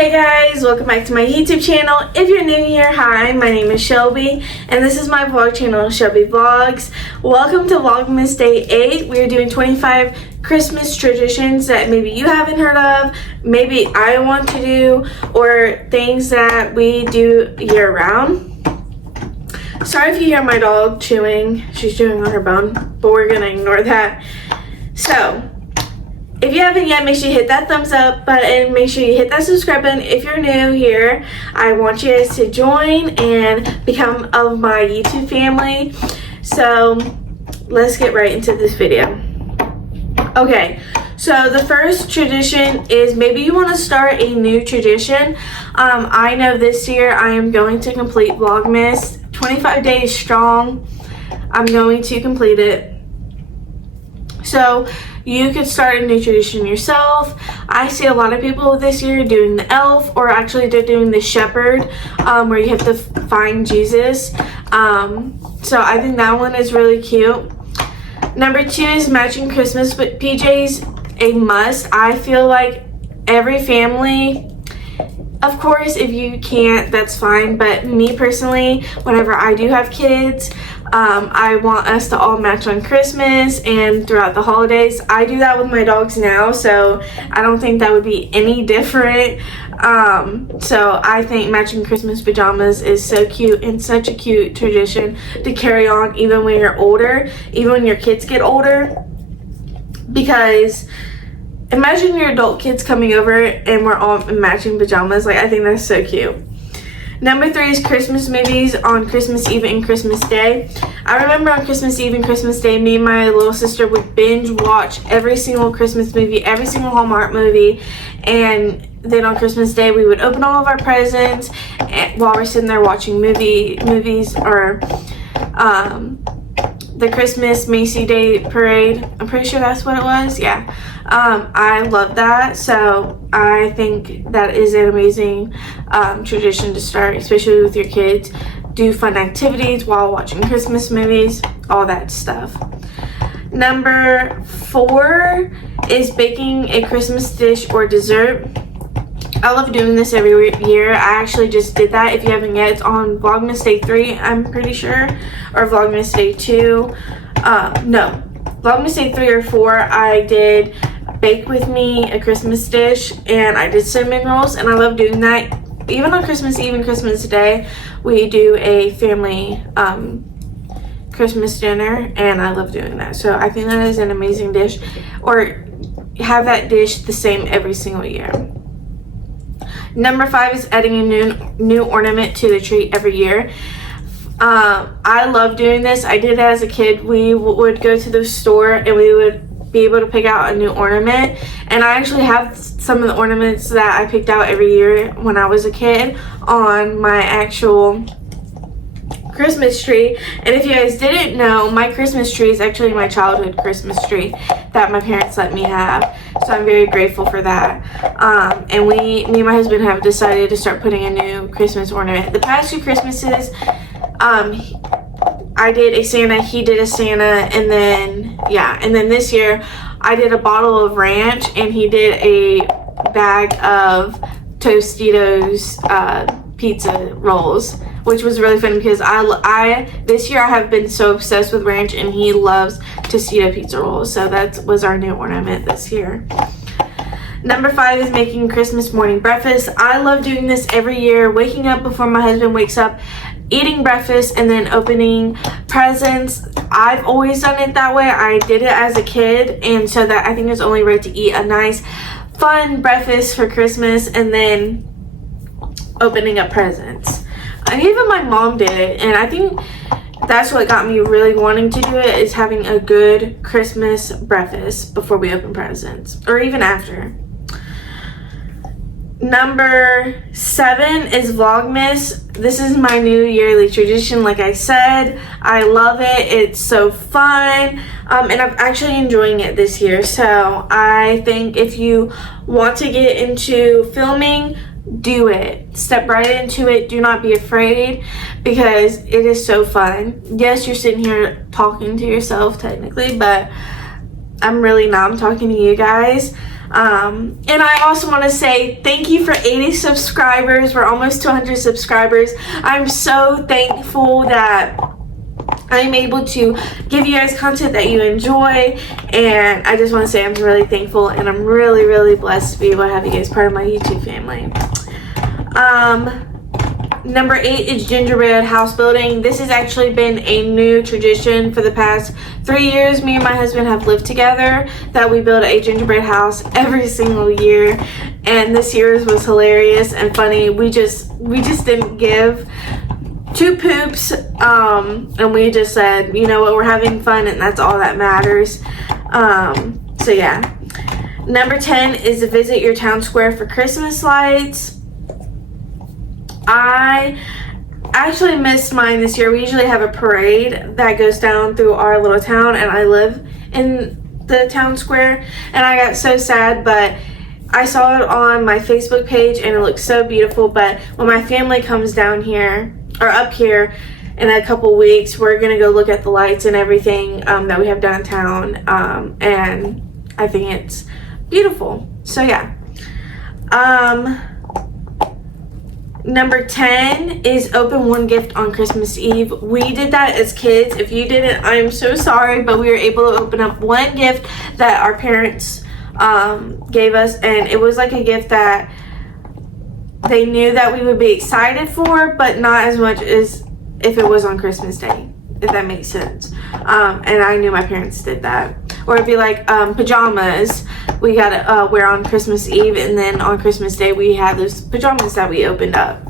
Hey guys, welcome back to my YouTube channel. If you're new here, hi, my name is Shelby and this is my vlog channel, Shelby Vlogs. Welcome to Vlogmas Day 8. We are doing 25 Christmas traditions that maybe you haven't heard of, maybe I want to do, or things that we do year round. Sorry if you hear my dog chewing. She's chewing on her bone, but we're gonna ignore that. So, if you haven't yet, make sure you hit that thumbs up button. Make sure you hit that subscribe button. If you're new here, I want you guys to join and become of my YouTube family. So let's get right into this video. Okay, so the first tradition is maybe you want to start a new tradition. I know this year I am going to complete Vlogmas 25 days strong. I'm going to complete it. So you could start a new tradition yourself. I see a lot of people this year doing the elf, or actually they're doing the shepherd, where you have to find Jesus. So I think that one is really cute. Number 2 is matching Christmas with PJs, a must. I feel like every family, of course, if you can't, that's fine. But me personally, whenever I do have kids, I want us to all match on Christmas and throughout the holidays. I do that with my dogs now, so I don't think that would be any different. So I think matching Christmas pajamas is so cute and such a cute tradition to carry on even when you're older, even when your kids get older. Because imagine your adult kids coming over and we're all in matching pajamas. Like, I think that's so cute. Number 3 is Christmas movies on Christmas Eve and Christmas Day. I remember on Christmas Eve and Christmas Day, me and my little sister would binge watch every single Christmas movie, every single Hallmark movie, and then on Christmas Day we would open all of our presents while we're sitting there watching movies or the Christmas Macy Day Parade. I'm pretty sure that's what it was. Yeah. I love that. So I think that is an amazing tradition to start, especially with your kids. Do fun activities while watching Christmas movies, all that stuff. Number 4 is baking a Christmas dish or dessert. I love doing this every year. I actually just did that. If you haven't yet, it's on Vlogmas Day 3, I'm pretty sure, or Vlogmas Day 2. No, Vlogmas Day 3 or 4, I did bake with me a Christmas dish, and I did cinnamon rolls, and I love doing that. Even on Christmas Eve and Christmas Day, we do a family Christmas dinner, and I love doing that. So I think that is an amazing dish, or have that dish the same every single year. Number 5 is adding a new ornament to the tree every year. I love doing this. I did it as a kid. We would go to the store and we would be able to pick out a new ornament, and I actually have some of the ornaments that I picked out every year when I was a kid on my actual Christmas tree. And if you guys didn't know, my Christmas tree is actually my childhood Christmas tree that my parents let me have, so I'm very grateful for that. And me and my husband have decided to start putting a new Christmas ornament. The past 2 Christmases, I did a Santa, he did a Santa, and then this year I did a bottle of ranch and he did a bag of Tostitos pizza rolls, which was really fun because this year I have been so obsessed with ranch, and he loves Tostito pizza rolls, so that was our new ornament this year. Number 5 is making Christmas morning breakfast. I love doing this every year, waking up before my husband wakes up, eating breakfast, and then opening presents. I've always done it that way. I did it as a kid, and so that I think it's only right to eat a nice fun breakfast for Christmas and then opening up presents. And even my mom did it, and I think that's what got me really wanting to do it, is having a good Christmas breakfast before we open presents, or even after. Number 7 is Vlogmas. This is my new yearly tradition. Like I said, I love it. It's so fun, and I'm actually enjoying it this year. So I think if you want to get into filming, do it. Step right into it. Do not be afraid, because it is so fun. Yes, you're sitting here talking to yourself technically, but I'm really not. I'm talking to you guys. And I also want to say thank you for 80 subscribers. We're almost to 100 subscribers. I'm so thankful that I'm able to give you guys content that you enjoy, and I just want to say I'm really thankful, and I'm really, really blessed to be able to have you guys part of my YouTube family. Number 8 is gingerbread house building. This has actually been a new tradition for the past 3 years. Me and my husband have lived together that we build a gingerbread house every single year, and this year's was hilarious and funny. We just didn't give two poops, and we just said, you know what, we're having fun, and that's all that matters. So yeah. Number 10 is to visit your town square for Christmas lights. I actually missed mine this year. We usually have a parade that goes down through our little town, and I live in the town square, and I got so sad, but I saw it on my Facebook page and it looked so beautiful. But when my family comes down here or up here in a couple weeks, we're gonna go look at the lights and everything that we have downtown, and I think it's beautiful. So yeah. Number 10 is open one gift on Christmas Eve. We did that as kids. If you didn't, I'm so sorry, but we were able to open up one gift that our parents gave us, and it was like a gift that they knew that we would be excited for, but not as much as if it was on Christmas Day, if that makes sense. And I knew my parents did that. Or it'd be like pajamas we gotta wear on Christmas Eve, and then on Christmas Day we had those pajamas that we opened up.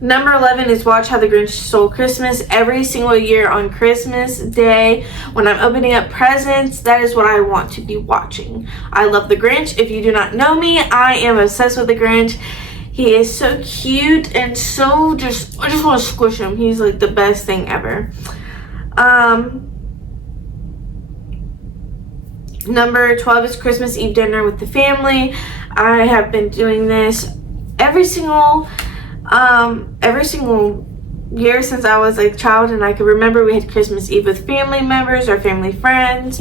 Number 11 is watch How the Grinch Stole Christmas. Every single year on Christmas Day, when I'm opening up presents, that is what I want to be watching. I love the Grinch. If you do not know me, I am obsessed with the Grinch. He is so cute and so I just want to squish him. He's like the best thing ever. Number 12 is Christmas Eve dinner with the family. I have been doing this every single year since I was a child, and I can remember we had Christmas Eve with family members or family friends.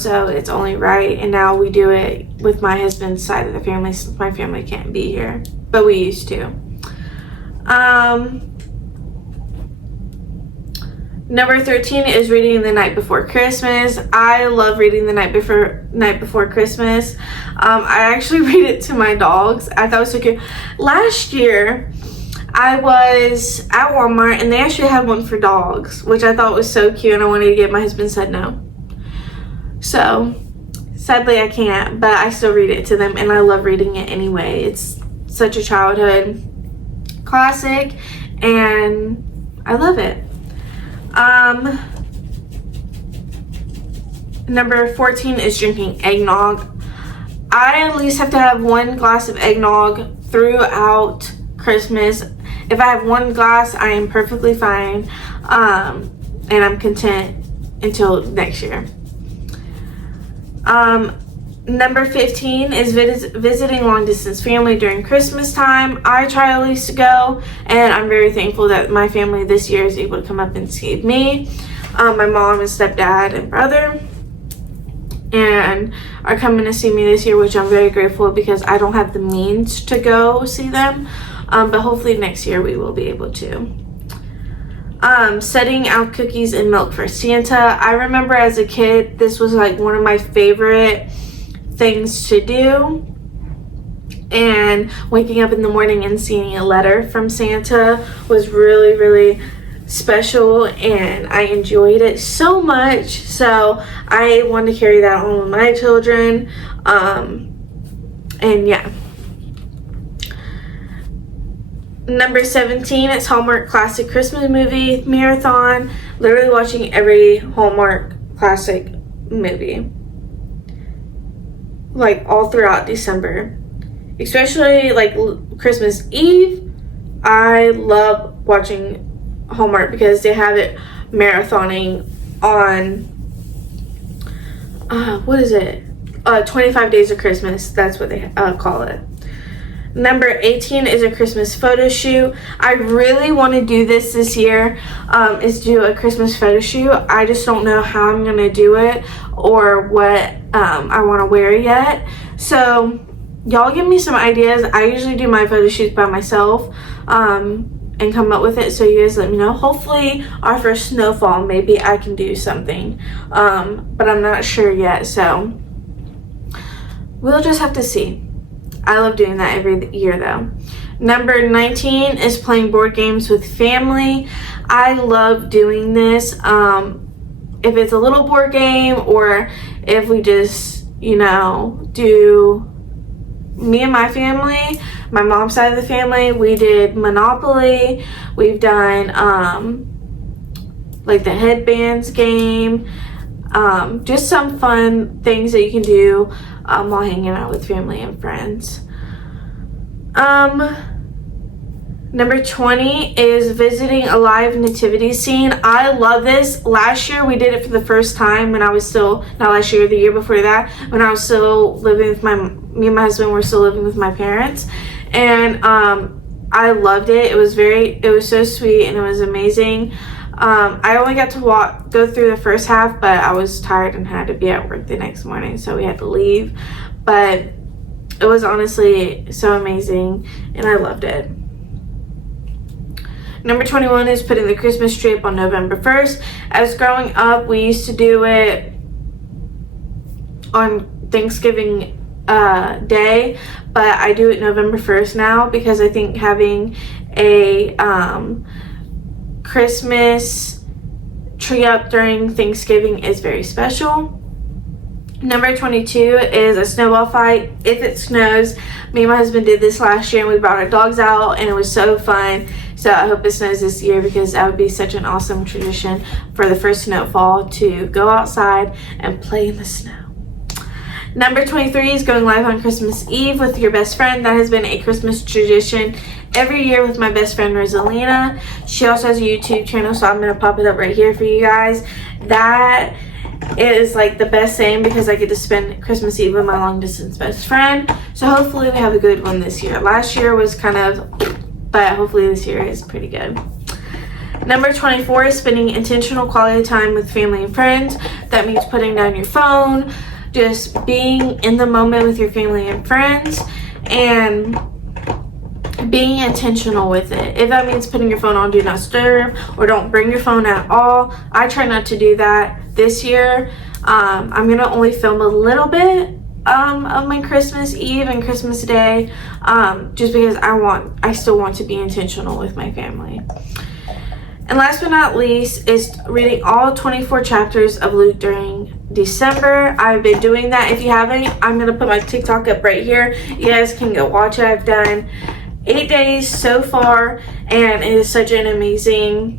So it's only right, and now we do it with my husband's side of the family since my family can't be here, but we used to. Number 13 is reading the night before Christmas. I love reading the night before Christmas. I actually read it to my dogs. I thought it was so cute. Last year, I was at Walmart, and they actually had one for dogs, which I thought was so cute, and I wanted to get. My husband said no. So, sadly, I can't, but I still read it to them, and I love reading it anyway. It's such a childhood classic, and I love it. Number 14 is drinking eggnog. I at least have to have one glass of eggnog throughout Christmas. If I have one glass, I am perfectly fine, and I'm content until next year. Number 15 is visiting long distance family during Christmas time. I try at least to go, and I'm very thankful that my family this year is able to come up and see me. My mom and stepdad and brother and are coming to see me this year, which I'm very grateful because I don't have the means to go see them, but hopefully next year we will be able to. Setting out cookies and milk for Santa. I remember as a kid, this was like one of my favorite things to do, and waking up in the morning and seeing a letter from Santa was really, really special, and I enjoyed it so much, so I want to carry that on with my children. And yeah. Number 17 is Hallmark Classic Christmas Movie Marathon. Literally watching every Hallmark Classic movie, like all throughout December, especially like Christmas Eve. I love watching Hallmark because they have it marathoning on what is it, 25 Days of Christmas. That's what they call it. Number 18 is a Christmas photo shoot. I really want to do this year, is do a Christmas photo shoot. I just don't know how I'm going to do it or what I want to wear yet. So y'all give me some ideas. I usually do my photo shoots by myself and come up with it, so you guys let me know. Hopefully our first snowfall, maybe I can do something, but I'm not sure yet, so we'll just have to see. I love doing that every year though. Number 19 is playing board games with family. I love doing this. If it's a little board game or if we just, you know, do me and my family, my mom's side of the family, we did Monopoly. We've done like the headbands game. Just some fun things that you can do while hanging out with family and friends. Number 20 is visiting a live nativity scene. I love this. Last year we did it for the first time when I was still, not last year, the year before that, when I was still living with me and my husband were still living with my parents. And I loved it. It was so sweet and it was amazing. I only got to go through the first half, but I was tired and had to be at work the next morning, so we had to leave. But it was honestly so amazing and I loved it. Number 21 is putting the Christmas tree up on November 1st. As growing up, we used to do it on Thanksgiving Day, but I do it November 1st now because I think having a Christmas tree up during Thanksgiving is very special. Number 22 is a snowball fight. If it snows, me and my husband did this last year and we brought our dogs out and it was so fun. So I hope it snows this year because that would be such an awesome tradition for the first snowfall to go outside and play in the snow. Number 23 is going live on Christmas Eve with your best friend. That has been a Christmas tradition every year with my best friend Rosalina. She also has a YouTube channel, so I'm going to pop it up right here for you guys. That is like the best thing because I get to spend Christmas Eve with my long distance best friend. So hopefully we have a good one this year. Last year was kind of, but hopefully this year is pretty good. Number 24 is spending intentional quality time with family and friends. That means putting down your phone, just being in the moment with your family and friends, and being intentional with it. If that means putting your phone on do not disturb or don't bring your phone at all, I try not to do that this year. I'm gonna only film a little bit of my Christmas Eve and Christmas Day, just because I still want to be intentional with my family. And last but not least is reading all 24 chapters of Luke during December. I've been doing that. If you haven't, I'm gonna put my TikTok up right here. You guys can go watch it. I've done 8 days so far and it is such an amazing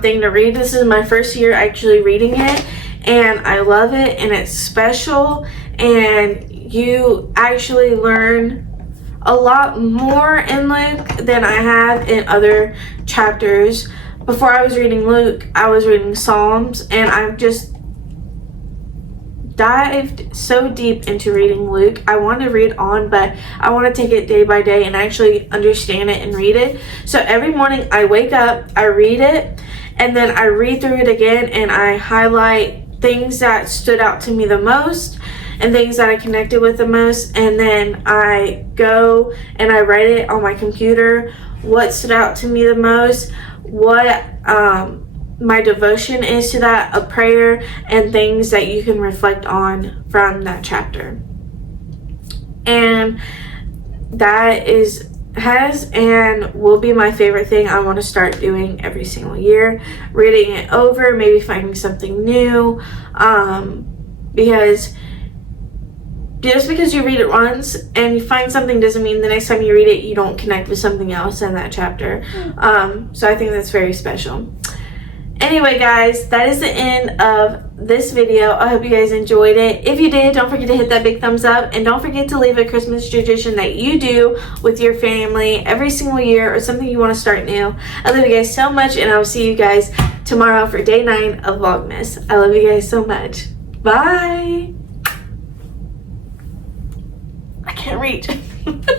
thing to read. This is my first year actually reading it and I love it and it's special and you actually learn a lot more in Luke than I have in other chapters. Before I was reading Luke, I was reading Psalms and I've just dived so deep into reading Luke. I want to read on, but I want to take it day by day and actually understand it and read it. So every morning I wake up, I read it, and then I read through it again and I highlight things that stood out to me the most and things that I connected with the most, and then I go and I write it on my computer, what stood out to me the most, what my devotion is to that, a prayer, and things that you can reflect on from that chapter. And that has and will be my favorite thing I want to start doing every single year, reading it over, maybe finding something new, because just because you read it once and you find something doesn't mean the next time you read it you don't connect with something else in that chapter. So I think that's very special. Anyway guys, that is the end of this video. I hope you guys enjoyed it. If you did, don't forget to hit that big thumbs up and don't forget to leave a Christmas tradition that you do with your family every single year or something you want to start new. I love you guys so much and I will see you guys tomorrow for day 9 of Vlogmas. I love you guys so much. Bye. I can't can't reach.